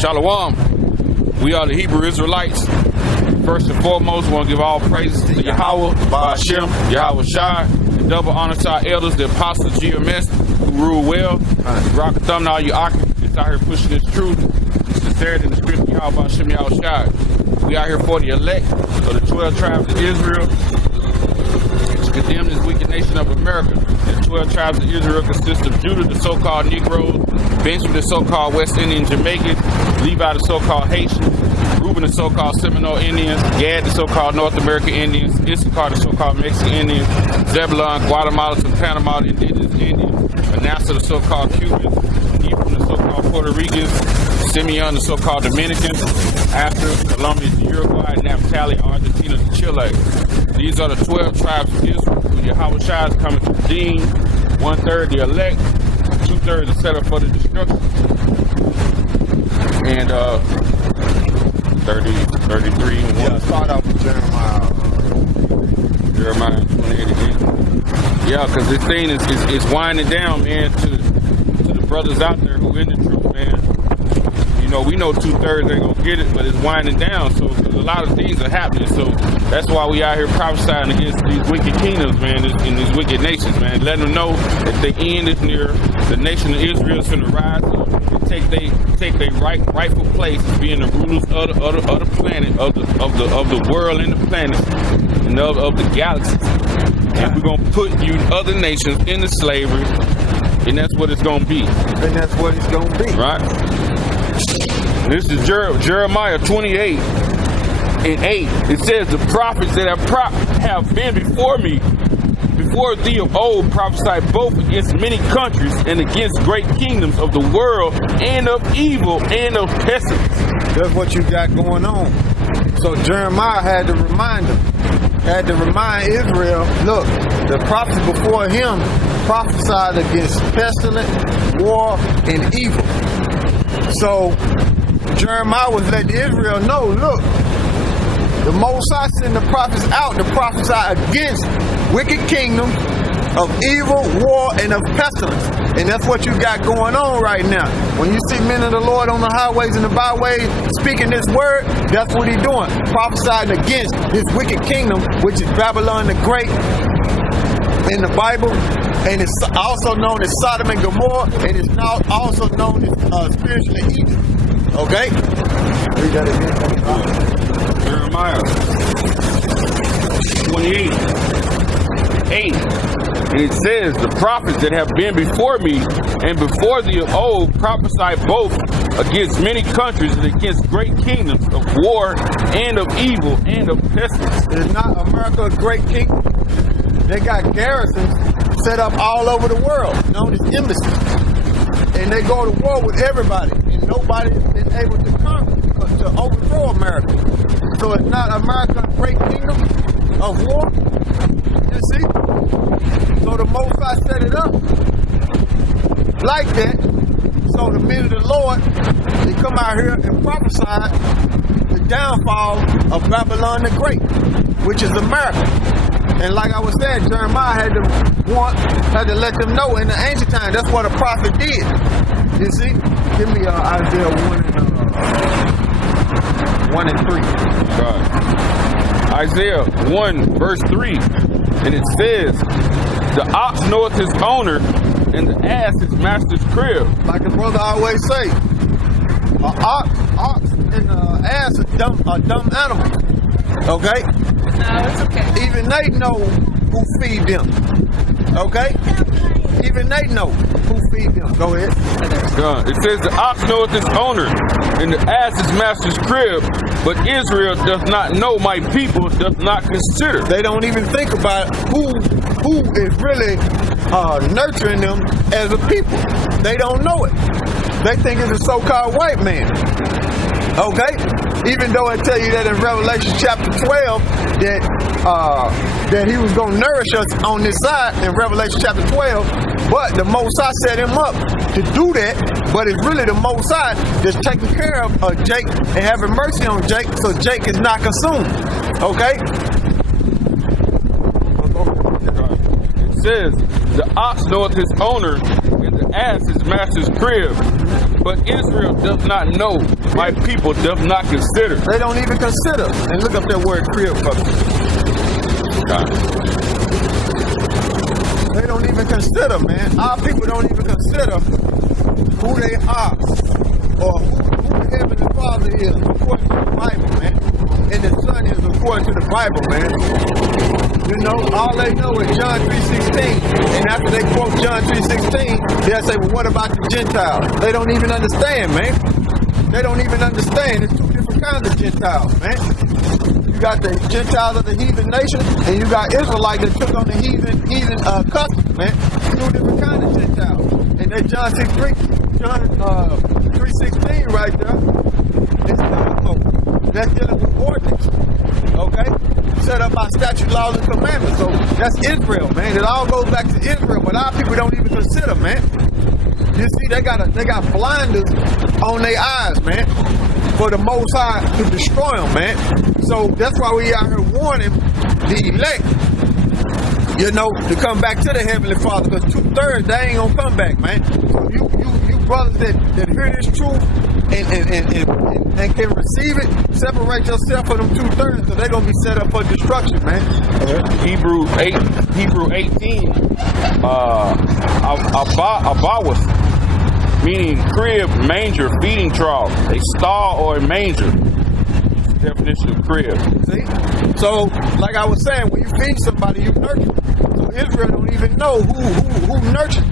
Shalom. We are the Hebrew Israelites. First and foremost, we want to give all praises to Yahweh, Hashem, Yahweh Shai, and double honor to our elders, the apostles, GMS, who rule well. Rock a thumb to all you occupants out here pushing this truth, sincerity in the script, Yahweh Hashem, Yahweh Shai. We out here for the elect of the 12 tribes of Israel to condemn this wicked nation of America. The 12 tribes of Israel consist of Judah, the so-called Negroes, Benjamin, the so-called West Indian Jamaicans, Levi, the so-called Haitians, Reuben, the so-called Seminole Indians, Gad, the so-called North American Indians, Issachar, the so-called Mexican Indians, Zebulon, Guatemala, and Panama, the indigenous Indians, Manasseh, the so-called Cubans, Ephraim, the so-called Puerto Ricans, Simeon, the so-called Dominicans, Asher, Colombia, Uruguay, Naphtali, Argentina, and Chile. These are the 12 tribes of Israel who Yahweh Shai is coming to redeem. 1/3 the elect, 2/3 the setup for the destruction. And 30, 33, and 1. Yeah, start off with Jeremiah 28 again. Yeah, because this thing is winding down, man, to the brothers out there who in the truth, man. You know, we know 2/3 ain't gonna get it, but it's winding down. So a lot of things are happening. So that's why we out here prophesying against these wicked kingdoms, man, in these wicked nations, man. Letting them know that the end is near. The nation of Israel is going to rise up and take their rightful place as being the rulers of the planet, of the world and the planet, and of the galaxies. And we're gonna put you other nations into slavery, and that's what it's gonna be. And that's what it's gonna be. Right? This is Jeremiah 28:8. It says, the prophets that have been before me, before thee of old, prophesied both against many countries and against great kingdoms of the world, and of evil and of pestilence. That's what you got going on. So Jeremiah had to remind them, had to remind Israel, look, the prophets before him prophesied against pestilence, war, and evil. So Jeremiah was letting Israel know, look, the Most High sent the prophets out to prophesy against wicked kingdoms of evil, war, and of pestilence. And that's what you got going on right now. When you see men of the Lord on the highways and the byways speaking this word, that's what he's doing. Prophesying against this wicked kingdom, which is Babylon the Great in the Bible. And it's also known as Sodom and Gomorrah. And it's now also known as spiritually Egypt. Okay? Read that again. Jeremiah 28:8. And it says, the prophets that have been before me and before thee of old prophesied both against many countries and against great kingdoms of war and of evil and of pestilence. Is not America a great kingdom? They got garrisons set up all over the world, known as embassies. And they go to war with everybody, and nobody is able to overthrow America. So it's not America a great kingdom of war? You see? So the Most High set it up like that. So the men of the Lord, they come out here and prophesy the downfall of Babylon the Great, which is America. And like I was saying, Jeremiah had to let them know in the ancient time. That's what a prophet did. You see? Give me Isaiah 1 and 3. God. Isaiah 1 verse 3. And it says, the ox knoweth his owner, and the ass his master's crib. Like the brother always say, an ox and an ass are dumb animals. Okay? No, it's okay. Even they know who feed them. Okay? Even they know who feed them. Go ahead. It says the ox knoweth his owner, and the ass his master's crib, but Israel does not know, my people does not consider. They don't even think about who is really nurturing them as a people. They don't know it. They think it's a so-called white man. Okay? Even though I tell you that in Revelation chapter 12 that he was going to nourish us on this side in Revelation chapter 12, but the Most High set him up to do that, but it's really the Most High that's taking care of Jake and having mercy on Jake, so Jake is not consumed. Okay? It says, the ox knoweth his owner, and the as his master's crib. But Israel does not know. My people does not consider. They don't even consider. And look up that word crib for me. They don't even consider, man. Our people don't even consider who they are or who the Heavenly Father is according to the Bible, man. And the Son is according to the Bible, man. You know, all they know is John 3:16. And after they quote John 3:16, they'll say, well, what about the Gentiles? They don't even understand, man. They don't even understand. There's two different kinds of Gentiles, man. You got the Gentiles of the heathen nation, and you got Israelites that took on the heathen customs, man. Two different kinds of Gentiles. And that John 3:16 right there is that's dealing with ordinance, okay? Set up by statute, laws, and commandments. So that's Israel, man. It all goes back to Israel, but our people don't even consider, man. You see, they got blinders on their eyes, man, for the Most High to destroy them, man. So that's why we out here warning the elect, you know, to come back to the Heavenly Father, because 2/3 they ain't gonna come back, man. So you brothers that hear this truth and can receive it, separate yourself from them 2/3, because they're gonna be set up for destruction, man. Hebrew 18, abawas, meaning crib, manger, feeding trough, a stall or a manger. Definition of crib. See? So, like I was saying, when you feed somebody, you nurture. So Israel don't even know who nurtured.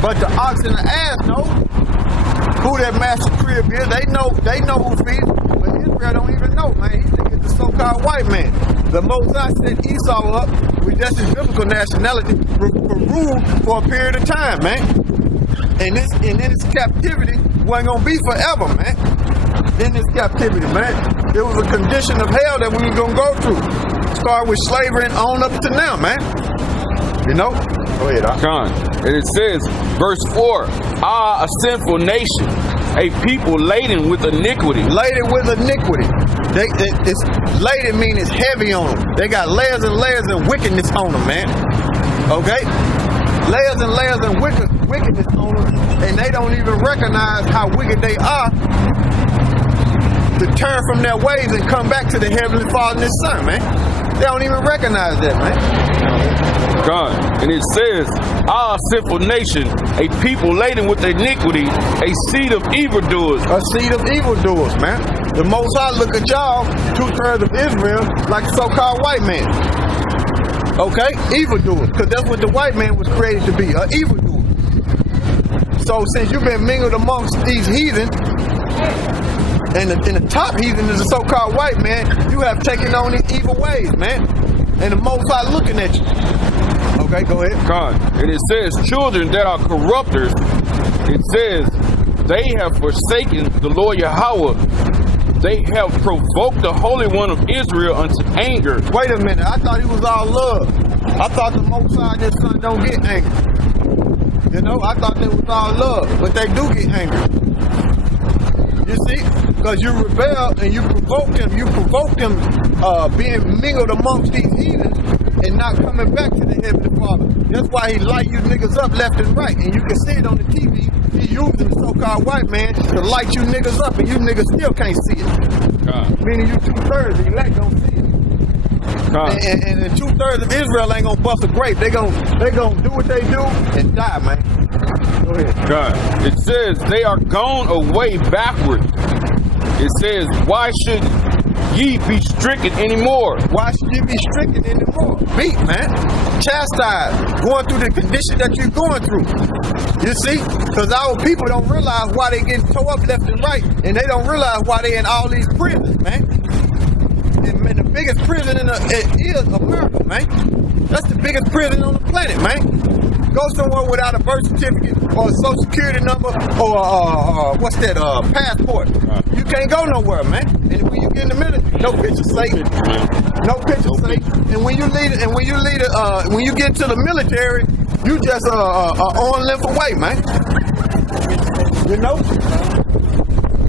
But the ox and the ass know who their master crib is. They know who feeds. But Israel don't even know, man. He think it's the so-called white man. The Most High set Esau up with just his biblical nationality for rule for a period of time, man. And in this captivity wasn't gonna be forever, man. In this captivity, man. It was a condition of hell that we were gonna go through. Start with slavery and on up to now, man. You know? Go ahead, Con. And it says, verse 4, a sinful nation, a people laden with iniquity. Laden with iniquity. It's laden means it's heavy on them. They got layers and layers of wickedness on them, man. Okay? Layers and layers of wickedness on them, and they don't even recognize how wicked they are to turn from their ways and come back to the Heavenly Father and His Son, man. They don't even recognize that, man. God. And it says, our sinful nation, a people laden with iniquity, a seed of evildoers. A seed of evildoers, man. The Most High look at y'all, 2/3 of Israel, like the so-called white man. Okay? Evildoers. Because that's what the white man was created to be, an evildoer. So since you've been mingled amongst these heathen, and the top heathen is the so-called white man, you have taken on these evil ways, man. And the Most High looking at you. Okay, go ahead. God. And it says, children that are corrupters, it says, they have forsaken the Lord Yahweh. They have provoked the Holy One of Israel unto anger. Wait a minute. I thought he was all love. I thought the Most High and His Son don't get angry. You know, I thought they was all love, but they do get angry. You see? Because you rebelled and you provoked them. You provoked them being mingled amongst these heathens and not coming back to the Heavenly Father. That's why He light you niggas up left and right. And you can see it on the TV. He using the so-called white man to light you niggas up, and you niggas still can't see it. Meaning you 2/3, the elect don't see it. And 2/3 of Israel ain't gonna bust a grape. They gonna do what they do and die, man. Go ahead. God. It says they are gone away backward. It says, why should ye be stricken anymore? Why should you be stricken anymore? Beat, man. Chastised. Going through the condition that you're going through. You see? Because our people don't realize why they getting tore up left and right. And they don't realize why they in all these prisons, man. And the biggest prison is America, man. That's the biggest prison on the planet, man. Go somewhere without a birth certificate or a social security number or what's that, passport. You can't go nowhere, man. And when you get in the middle, no picture safe. No picture safe. And when you get to the military, you just arm length away, man. You know?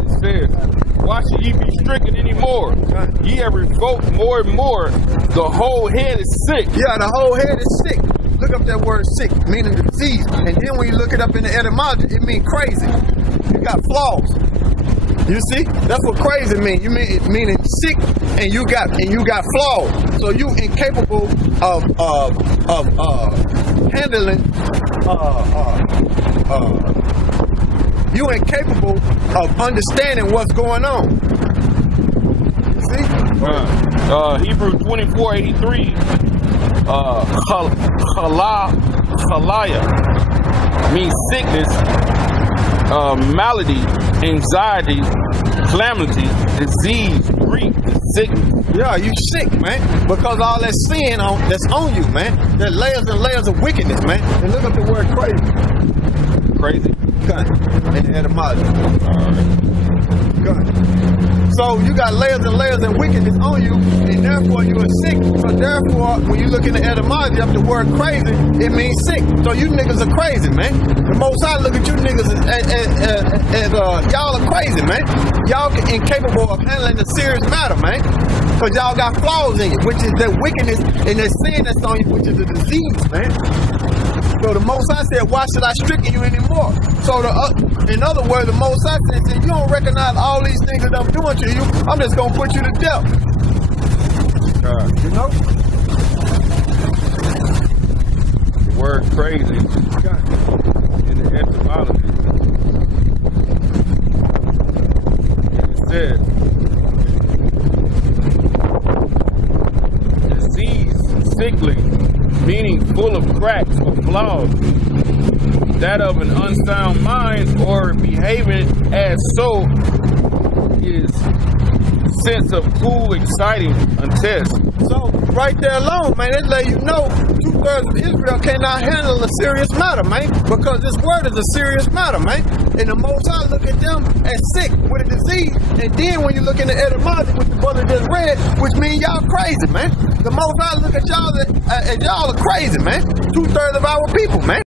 It says, why should ye be stricken anymore? Ye have revoked more and more. The whole head is sick. Yeah, the whole head is sick. Look up that word sick, meaning disease. And then when you look it up in the etymology, it means crazy. You got flaws. You see? That's what crazy means. You mean it meaning sick and you got flaws. So you incapable of handling you incapable of understanding what's going on. You see? Hebrew 24:83, chalaya means sickness, malady, anxiety, calamity, disease, grief, sickness. Yeah, you sick, man, because all that sin that's on you, man. There's layers and layers of wickedness, man. And look up the word crazy. Crazy. Gun. In the etymology. Gun. So you got layers and layers of wickedness on you, and therefore you are sick. So therefore, when you look in the etymology of the word crazy, it means sick. So you niggas are crazy, man. The Most High look at you niggas as y'all are crazy, man. Y'all incapable of handling a serious matter, man. Because y'all got flaws in you, which is the wickedness and the sin that's on you, which is a disease, man. So the Most High said, why should I stricken you anymore? So in other words, the Most High said, you don't recognize all these things that I'm doing to you, I'm just going to put you to death. You know? The word crazy in the etymology. It says, disease, sickly, meaning full of cracks or flaws, that of an unsound mind or behaving as so is sense of cool, exciting, untest. So right there alone, man, it let you know 2/3 of Israel cannot handle a serious matter, man, because this word is a serious matter, man. And the Most High look at them as sick with a disease, and then when you look in the etymology, which the brother just read, which means y'all crazy, man. The Most High look at y'all as y'all are crazy, man. 2/3 of our people, man.